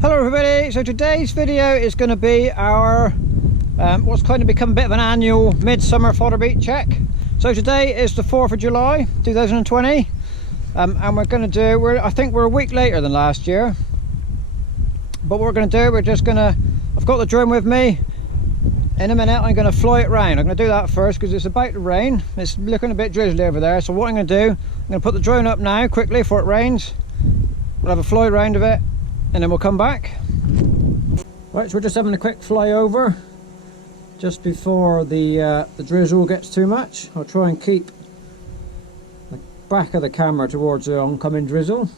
Hello everybody, so today's video is going to be our what's kind of become a bit of an annual midsummer fodder beet check. So today is the 4th of July 2020 and we're going to do, I think we're a week later than last year, but what we're going to do, I've got the drone with me. In a minute I'm going to fly it round. I'm going to do that first because it's about to rain. It's looking a bit drizzly over there, so what I'm going to do, I'm going to put the drone up now quickly before it rains. We'll have a fly round of it and then we'll come back. Right, so we're just having a quick fly over just before the drizzle gets too much. I'll try and keep the back of the camera towards the oncoming drizzle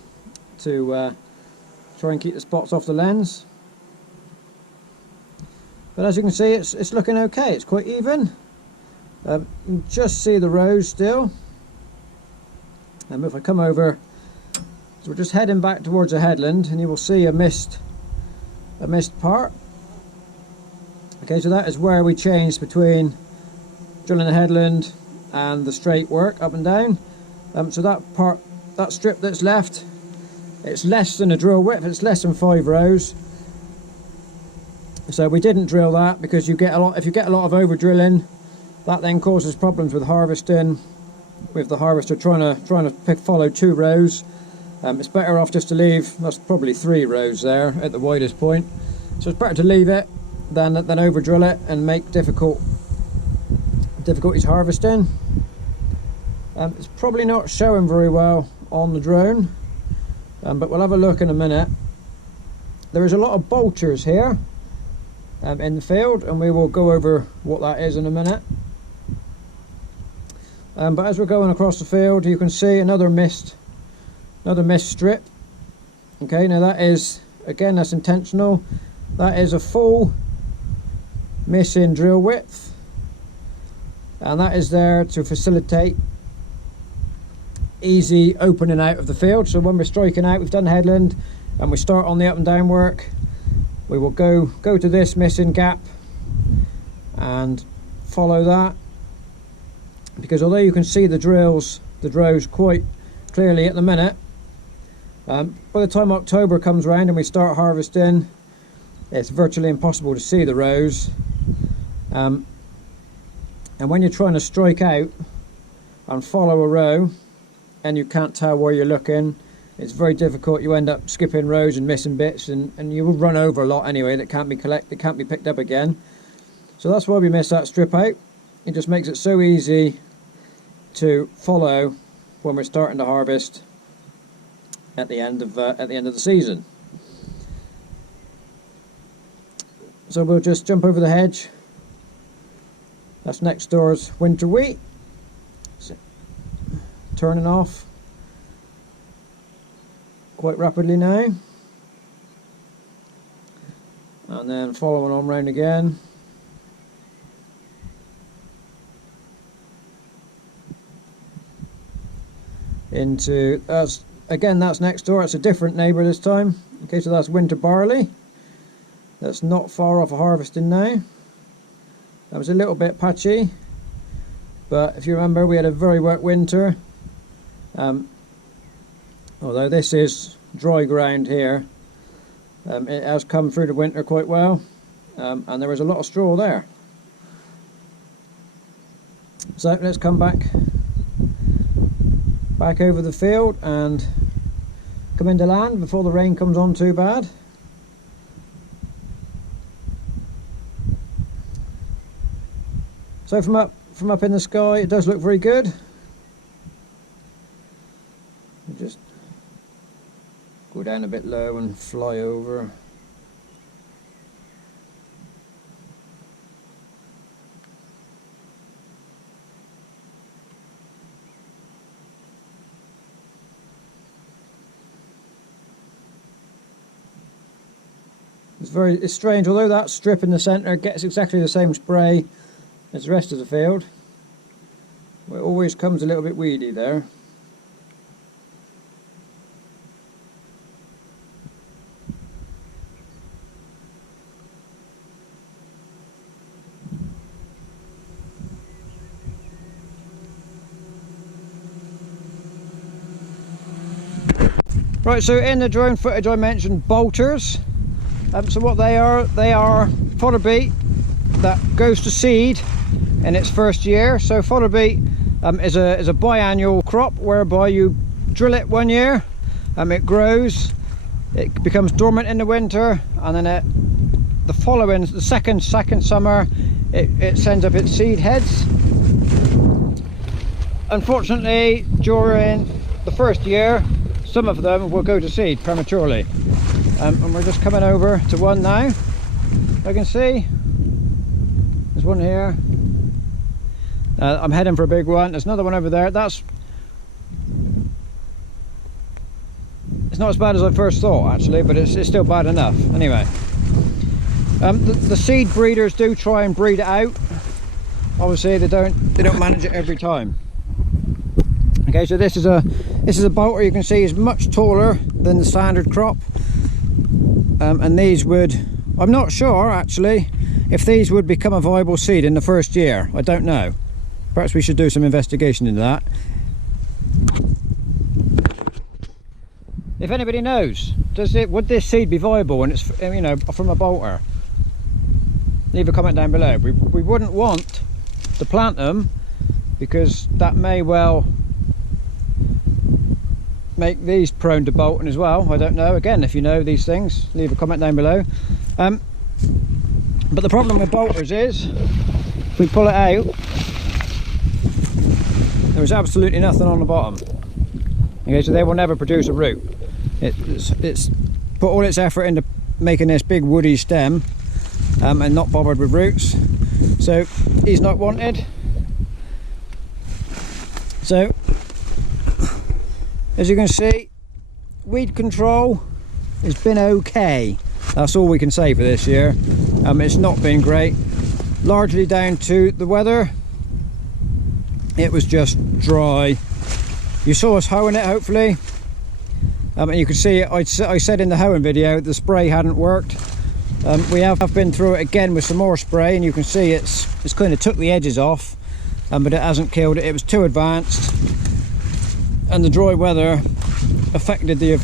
to try and keep the spots off the lens. But as you can see, it's looking okay. It's quite even. You can just see the rows still. And if I come over, so we're just heading back towards the headland, and you will see a mist part. Okay, so that is where we changed between drilling the headland and the straight work up and down. So that strip that's left, it's less than a drill width. It's less than 5 rows. So we didn't drill that because if you get a lot of over drilling, that then causes problems with harvesting, with the harvester trying to follow 2 rows. It's better off just to leave, that's probably 3 rows there at the widest point. So it's better to leave it than over drill it and make difficulties harvesting. It's probably not showing very well on the drone, but we'll have a look in a minute. There is a lot of bolters here in the field, and we will go over what that is in a minute. But as we're going across the field, you can see another mist strip. Okay, now that is, again, that's intentional. That is a full missing drill width, and that is there to facilitate easy opening out of the field. So when we're striking out, we've done headland and we start on the up and down work, we will go to this missing gap and follow that, because although you can see the rows quite clearly at the minute, by the time October comes around and we start harvesting, it's virtually impossible to see the rows. And when you're trying to strike out and follow a row and you can't tell where you're looking, it's very difficult. You end up skipping rows and missing bits, and you will run over a lot anyway that can't be picked up again. So that's why we miss that strip out. It just makes it so easy to follow when we're starting to harvest at the end of the season. So we'll just jump over the hedge. That's next door's winter wheat. So, turning off quite rapidly now, and then following on round again. Into again, that's next door. It's a different neighbour this time. Okay, so that's winter barley. That's not far off of harvesting now. That was a little bit patchy, but if you remember, we had a very wet winter. Although this is dry ground here, it has come through the winter quite well, and there was a lot of straw there. So let's come back over the field and come into land before the rain comes on too bad. So from up in the sky, it does look very good. Just go down a bit low and fly over. It's strange, although that strip in the centre gets exactly the same spray as the rest of the field, it always comes a little bit weedy there. Right, so in the drone footage I mentioned bolters. So what they are fodder beet that goes to seed in its first year. So fodder beet is a biannual crop whereby you drill it 1 year, it grows, it becomes dormant in the winter, and then the second summer it sends up its seed heads. Unfortunately, during the first year, some of them will go to seed prematurely. And we're just coming over to one now. I can see there's one here. I'm heading for a big one. There's another one over there. It's not as bad as I first thought, actually, but it's still bad enough. Anyway, the seed breeders do try and breed it out. Obviously, they don't manage it every time. Okay, so this is a bolter. You can see is much taller than the standard crop, and these would, I'm not sure actually if these would become a viable seed in the first year. I don't know. Perhaps we should do some investigation into that. If anybody knows, would this seed be viable when it's, you know, from a bolter? Leave a comment down below. We wouldn't want to plant them because that may well make these prone to bolting as well. I don't know. Again, if you know these things, leave a comment down below. But the problem with bolters is if we pull it out, there's absolutely nothing on the bottom. Okay, so they will never produce a root. It's put all its effort into making this big woody stem, and not bothered with roots, so he's not wanted. So as you can see, weed control has been okay. That's all we can say for this year. It's not been great, largely down to the weather. It was just dry. You saw us hoeing it, hopefully, and you can see I said in the hoeing video the spray hadn't worked. We have been through it again with some more spray, and you can see it's kind of took the edges off, but it hasn't killed it. It was too advanced, and the dry weather affected the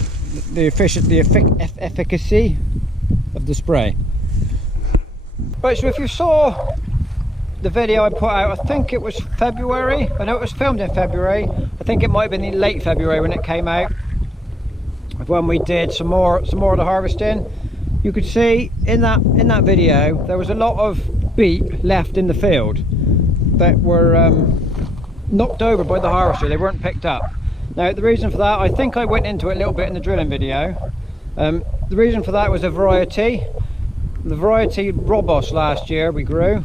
efficacy of the spray. Right, so if you saw the video I put out, I think it was February. I know it was filmed in February. I think it might have been in late February when it came out, when we did some more of the harvesting. You could see in that video there was a lot of beet left in the field that were knocked over by the harvester. They weren't picked up. Now the reason for that, I think I went into it a little bit in the drilling video. The reason for that was the variety Robos last year we grew,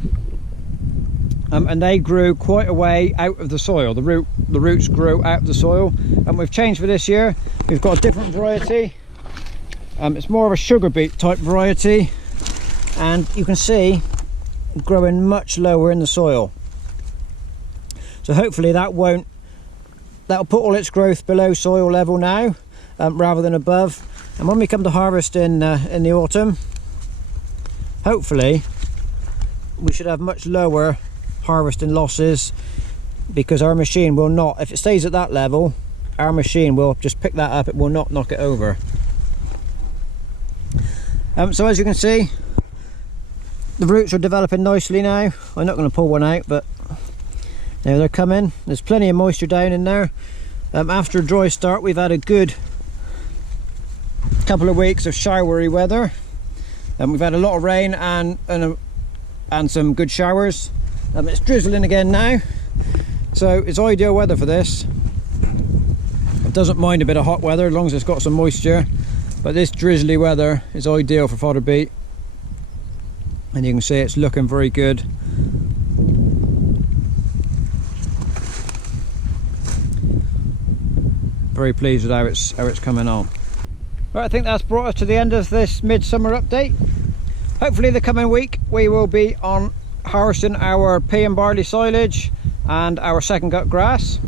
and they grew quite a way out of the soil. The roots grew out of the soil, and we've changed for this year. We've got a different variety. It's more of a sugar beet type variety, and you can see growing much lower in the soil. So hopefully that'll put all its growth below soil level now, rather than above. And when we come to harvest in the autumn, hopefully we should have much lower harvesting losses, because our machine will not, if it stays at that level, our machine will just pick that up. It will not knock it over. So as you can see, the roots are developing nicely now. I'm not going to pull one out, but now they're coming. There's plenty of moisture down in there. After a dry start, we've had a good couple of weeks of showery weather, and we've had a lot of rain and some good showers. It's drizzling again now, so it's ideal weather for this. It doesn't mind a bit of hot weather as long as it's got some moisture, but this drizzly weather is ideal for fodder beet, and you can see it's looking very good. Very pleased with how it's coming on. Right, I think that's brought us to the end of this midsummer update. Hopefully the coming week we will be on harvesting our pea and barley silage and our second cut grass.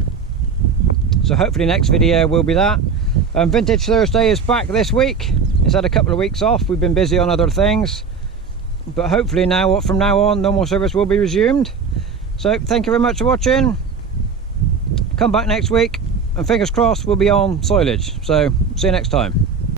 So hopefully next video will be that. Vintage Thursday is back this week. It's had a couple of weeks off. We've been busy on other things, but hopefully from now on normal service will be resumed. So thank you very much for watching. Come back next week, and fingers crossed we'll be on silage. So see you next time.